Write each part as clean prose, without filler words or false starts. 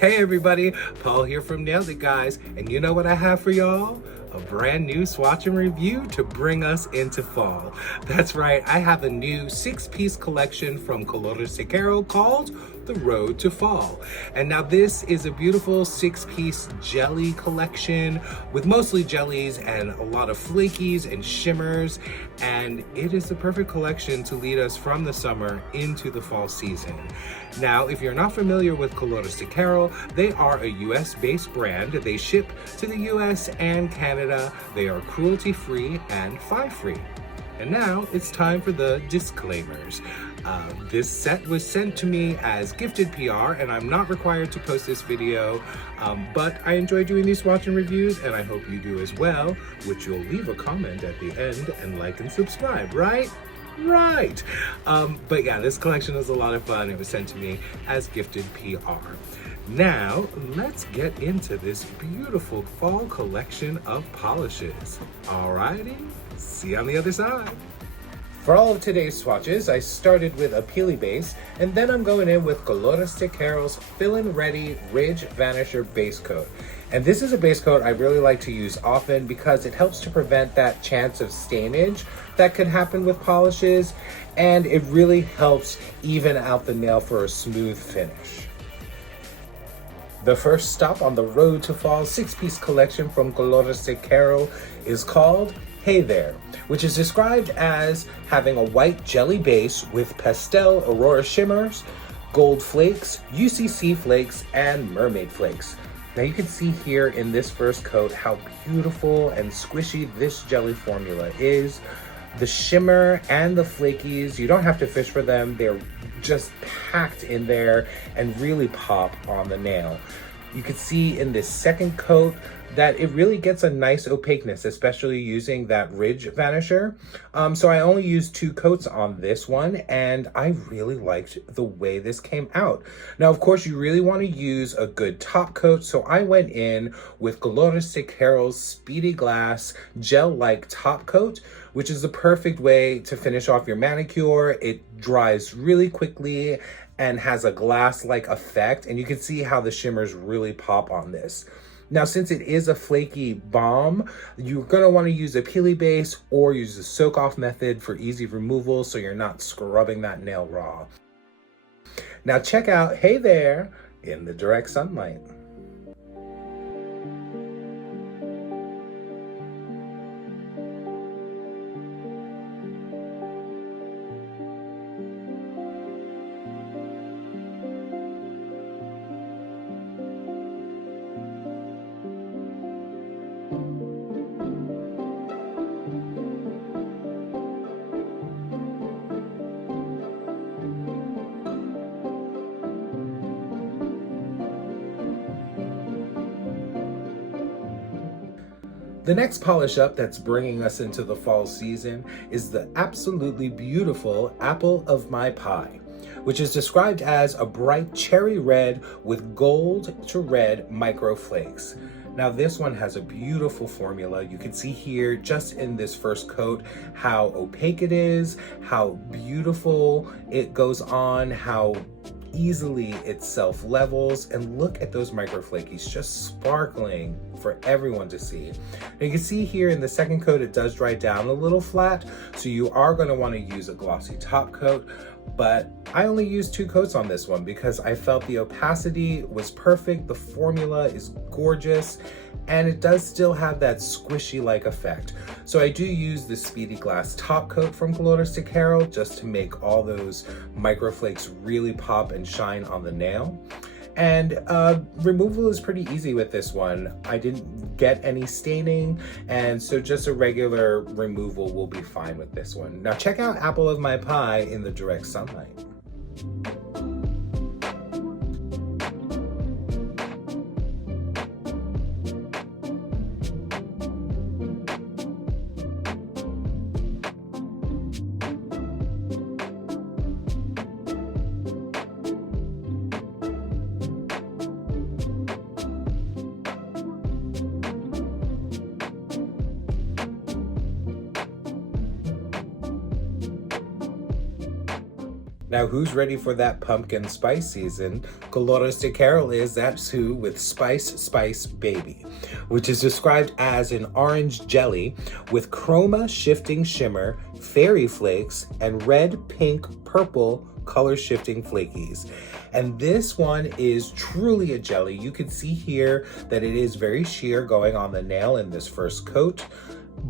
Hey everybody, Paul here from Nailed It Guys, and you know what I have for y'all? A brand new swatch and review to bring us into fall. That's right, I have a new 6-piece collection from Cruelty called The Road to Fall. And now this is a beautiful 6-piece jelly collection with mostly jellies and a lot of flakies and shimmers, and it is the perfect collection to lead us from the summer into the fall season. Now, if you're not familiar with Cruelty, they are a US-based brand. They ship to the US and Canada. They are cruelty-free and fly-free. And now it's time for the disclaimers. This set was sent to me as gifted PR, and I'm not required to post this video, but I enjoy doing these swatch and reviews, and I hope you do as well, which you'll leave a comment at the end and like and subscribe, right? Right. But yeah, this collection is a lot of fun. It was sent to me as gifted PR. Now, let's get into this beautiful fall collection of polishes. Alrighty, see you on the other side. For all of today's swatches, I started with a Peely Base, and then I'm going in with Cruelty Fillin Ready Ridge Vanisher Base Coat. And this is a base coat I really like to use often because it helps to prevent that chance of stainage that could happen with polishes, and it really helps even out the nail for a smooth finish. The first stop on the Road to Fall 6-piece collection from Cruelty is called Hey There, which is described as having a white jelly base with pastel aurora shimmers, gold flakes, UCC flakes, and mermaid flakes. Now you can see here in this first coat how beautiful and squishy this jelly formula is. The shimmer and the flakies, you don't have to fish for them. They're just packed in there and really pop on the nail. You can see in this second coat that it really gets a nice opaqueness, especially using that Ridge Vanisher. So I only used 2 coats on this one, and I really liked the way this came out. Now, of course, you really want to use a good top coat, so I went in with Cruelty's Speedy Glass Gel-like top coat, which is the perfect way to finish off your manicure. It dries really quickly and has a glass-like effect, and you can see how the shimmers really pop on this. Now, since it is a flaky balm, you're going to want to use a Peely Base or use the soak-off method for easy removal so you're not scrubbing that nail raw. Now check out Hey There in the direct sunlight. The next polish up that's bringing us into the fall season is the absolutely beautiful Apple of My Pie, which is described as a bright cherry red with gold to red micro flakes. Now this one has a beautiful formula. You can see here just in this first coat how opaque it is, how beautiful it goes on, how easily it self-levels, and look at those micro flakies just sparkling for everyone to see. Now you can see here in the second coat it does dry down a little flat, so you are going to want to use a glossy top coat, but I only used 2 coats on this one because I felt the opacity was perfect, the formula is gorgeous, and it does still have that squishy-like effect. So I do use the Speedy Glass top coat from Cruelty just to make all those microflakes really pop and shine on the nail. And removal is pretty easy with this one. I didn't get any staining, and so just a regular removal will be fine with this one. Now check out Apple of My Pie in the direct sunlight. Now, who's ready for that pumpkin spice season? Colores de Carol is, that's who, with Spice Baby, which is described as an orange jelly with chroma shifting shimmer, fairy flakes, and red, pink, purple color shifting flakies. And this one is truly a jelly. You can see here that it is very sheer going on the nail in this first coat,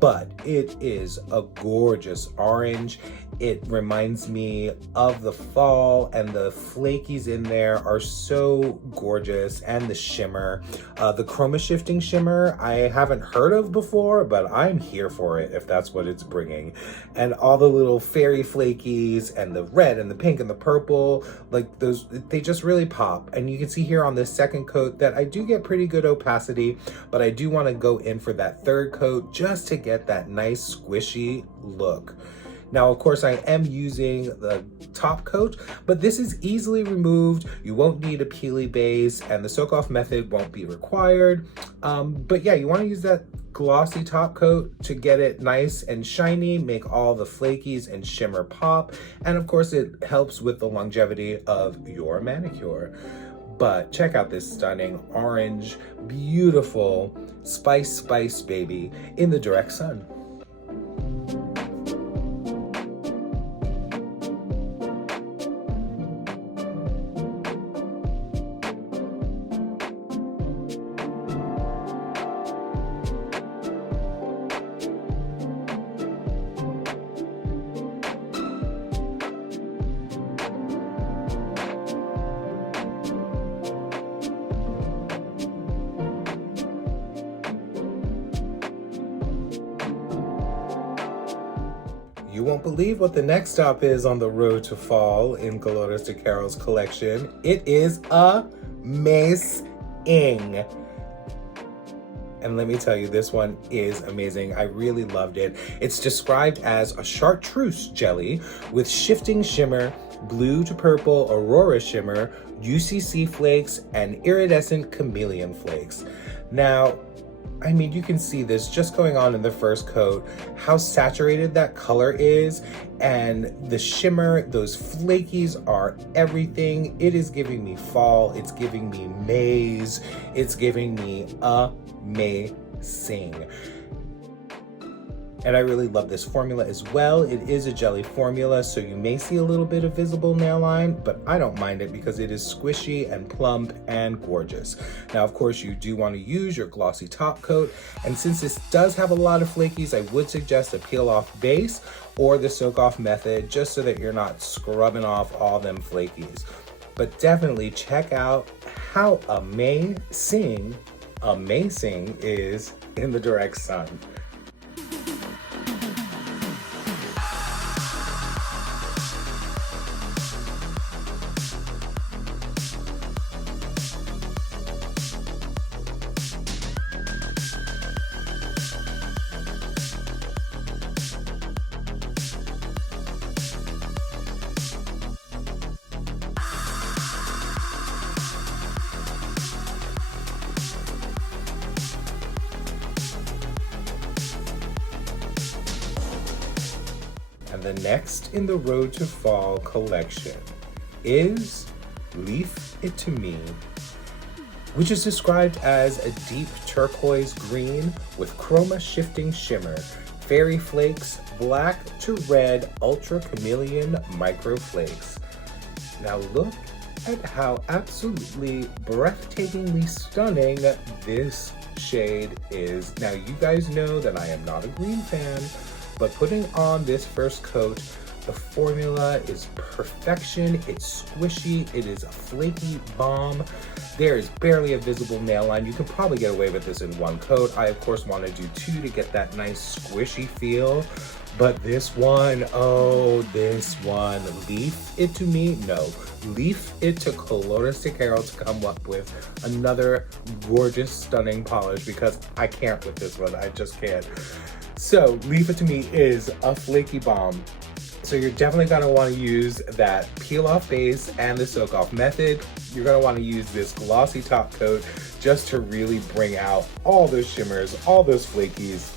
but it is a gorgeous orange. It reminds me of the fall, and the flakies in there are so gorgeous, and the shimmer. The chroma shifting shimmer I haven't heard of before, but I'm here for it if that's what it's bringing. And all the little fairy flakies and the red and the pink and the purple, like those, they just really pop. And you can see here on this second coat that I do get pretty good opacity, but I do want to go in for that third coat just to get that nice squishy look. Now, of course, I am using the top coat, but this is easily removed. You won't need a peely base, and the soak-off method won't be required. But yeah, you want to use that glossy top coat to get it nice and shiny, make all the flakies and shimmer pop, and of course, it helps with the longevity of your manicure. But check out this stunning orange, beautiful Spice Baby in the direct sun. You won't believe what the next stop is on the road to fall in Colores de Carol's collection. It is A-Maize-ing. And let me tell you, this one is amazing. I really loved it. It's described as a chartreuse jelly with shifting shimmer, blue to purple aurora shimmer, UCC flakes, and iridescent chameleon flakes. Now, I mean, you can see this just going on in the first coat, how saturated that color is, and the shimmer, those flakies are everything. It is giving me fall, it's giving me maize, it's giving me A-Maize-ing. And I really love this formula as well. It is a jelly formula, so you may see a little bit of visible nail line, but I don't mind it because it is squishy and plump and gorgeous. Now, of course, you do want to use your glossy top coat. And since this does have a lot of flakies, I would suggest a peel off base or the soak off method, just so that you're not scrubbing off all them flakies. But definitely check out how amazing is in the direct sun. And the next in the Road to Fall collection is Leave It To Me, which is described as a deep turquoise green with chroma shifting shimmer, fairy flakes, black to red ultra chameleon micro flakes. Now look at how absolutely breathtakingly stunning this shade is. Now you guys know that I am not a green fan, but putting on this first coat, the formula is perfection. It's squishy, it is a flaky bomb. There is barely a visible nail line. You can probably get away with this in one coat. I, of course, want to do two to get that nice squishy feel. But this one, oh, this one, Leave It To Me? No, leave it to Colores de Carol to come up with another gorgeous, stunning polish, because I can't with this one, I just can't. So Leave It To Me is a flaky bomb. So you're definitely gonna wanna use that peel off base and the soak off method. You're gonna wanna use this glossy top coat just to really bring out all those shimmers, all those flakies.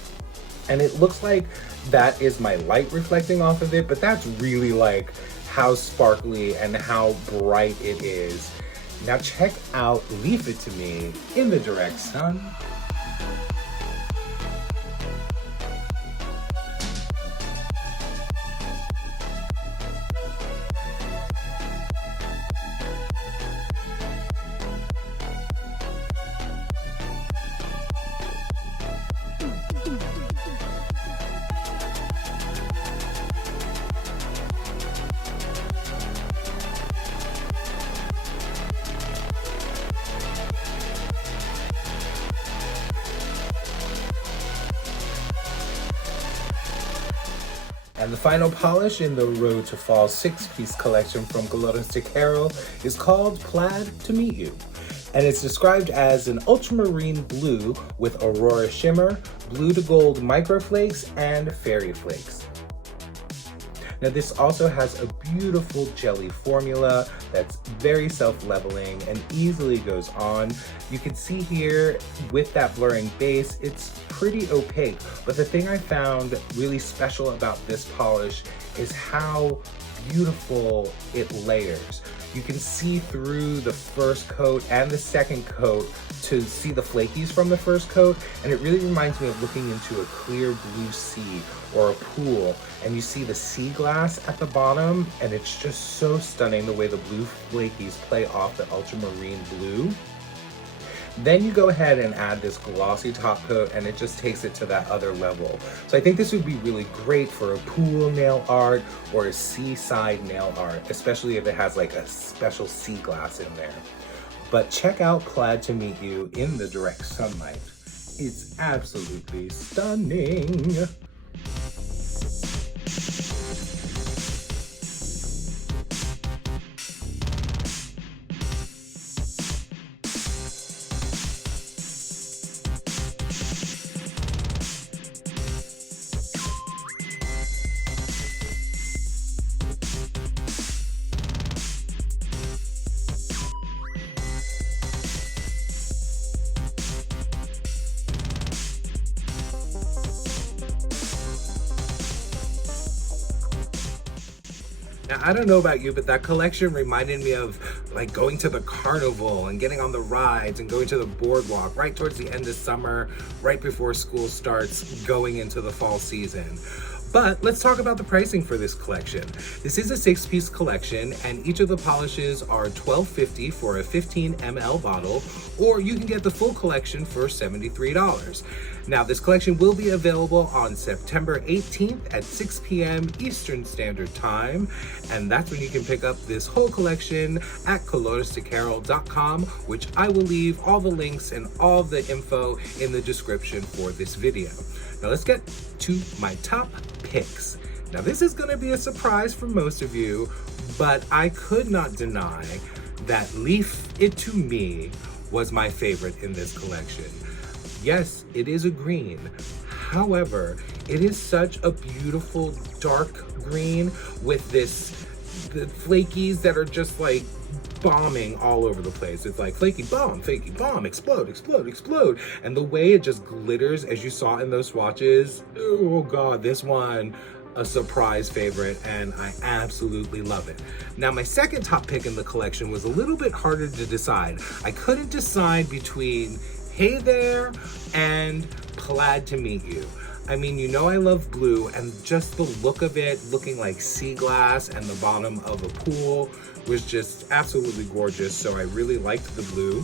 And it looks like that is my light reflecting off of it, but that's really like how sparkly and how bright it is. Now check out Leave It To Me in the direct sun. And the final polish in the Road to Fall 6-piece collection from Cruelty is called Plaid To Meet You. And it's described as an ultramarine blue with aurora shimmer, blue to gold microflakes, and fairy flakes. Now this also has a beautiful jelly formula that's very self-leveling and easily goes on. You can see here with that blurring base, it's pretty opaque, but the thing I found really special about this polish is how beautiful it layers. You can see through the first coat and the second coat to see the flakies from the first coat, and it really reminds me of looking into a clear blue sea or a pool, and you see the sea glass at the bottom, and it's just so stunning the way the blue flakies play off the ultramarine blue. Then you go ahead and add this glossy top coat, and it just takes it to that other level. So I think this would be really great for a pool nail art or a seaside nail art, especially if it has like a special sea glass in there. But check out Plaid To Meet You in the direct sunlight. It's absolutely stunning. Now, I don't know about you, but that collection reminded me of like going to the carnival and getting on the rides and going to the boardwalk right towards the end of summer, right before school starts, going into the fall season. But let's talk about the pricing for this collection. This is a 6-piece collection, and each of the polishes are $12.50 for a 15 ml bottle, or you can get the full collection for $73. Now, this collection will be available on September 18th at 6 p.m. Eastern Standard Time, and that's when you can pick up this whole collection at naileditguys.com, which I will leave all the links and all the info in the description for this video. Now let's get to my top picks. Now this is gonna be a surprise for most of you, but I could not deny that Leave It To Me was my favorite in this collection. Yes, it is a green. However, it is such a beautiful dark green with the flakies that are just like bombing all over the place. It's like flaky bomb, explode, explode, explode. And the way it just glitters, as you saw in those swatches, oh God, this one, a surprise favorite, and I absolutely love it. Now, my second top pick in the collection was a little bit harder to decide. I couldn't decide between Hey There and Plaid To Meet You. I mean, you know I love blue, and just the look of it looking like sea glass and the bottom of a pool was just absolutely gorgeous, so I really liked the blue.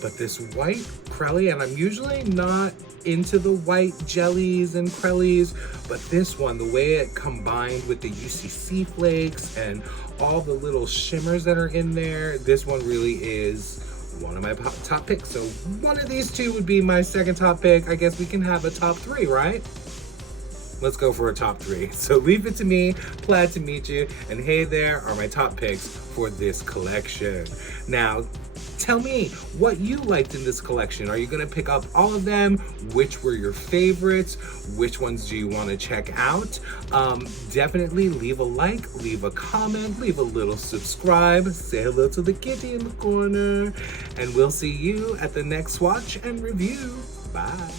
But this white Cruelty, and I'm usually not into the white jellies and Cruelties, but this one, the way it combined with the UCC flakes and all the little shimmers that are in there, this one really is one of my top picks. So one of these two would be my second top pick. I guess we can have a top three, right? Let's go for a top three. So Leave It To Me, Plaid To Meet You, and Hey There are my top picks for this collection. Now, tell me what you liked in this collection. Are you gonna pick up all of them? Which were your favorites? Which ones do you wanna check out? Definitely leave a like, leave a comment, leave a little subscribe, say hello to the kitty in the corner, and we'll see you at the next swatch and review. Bye.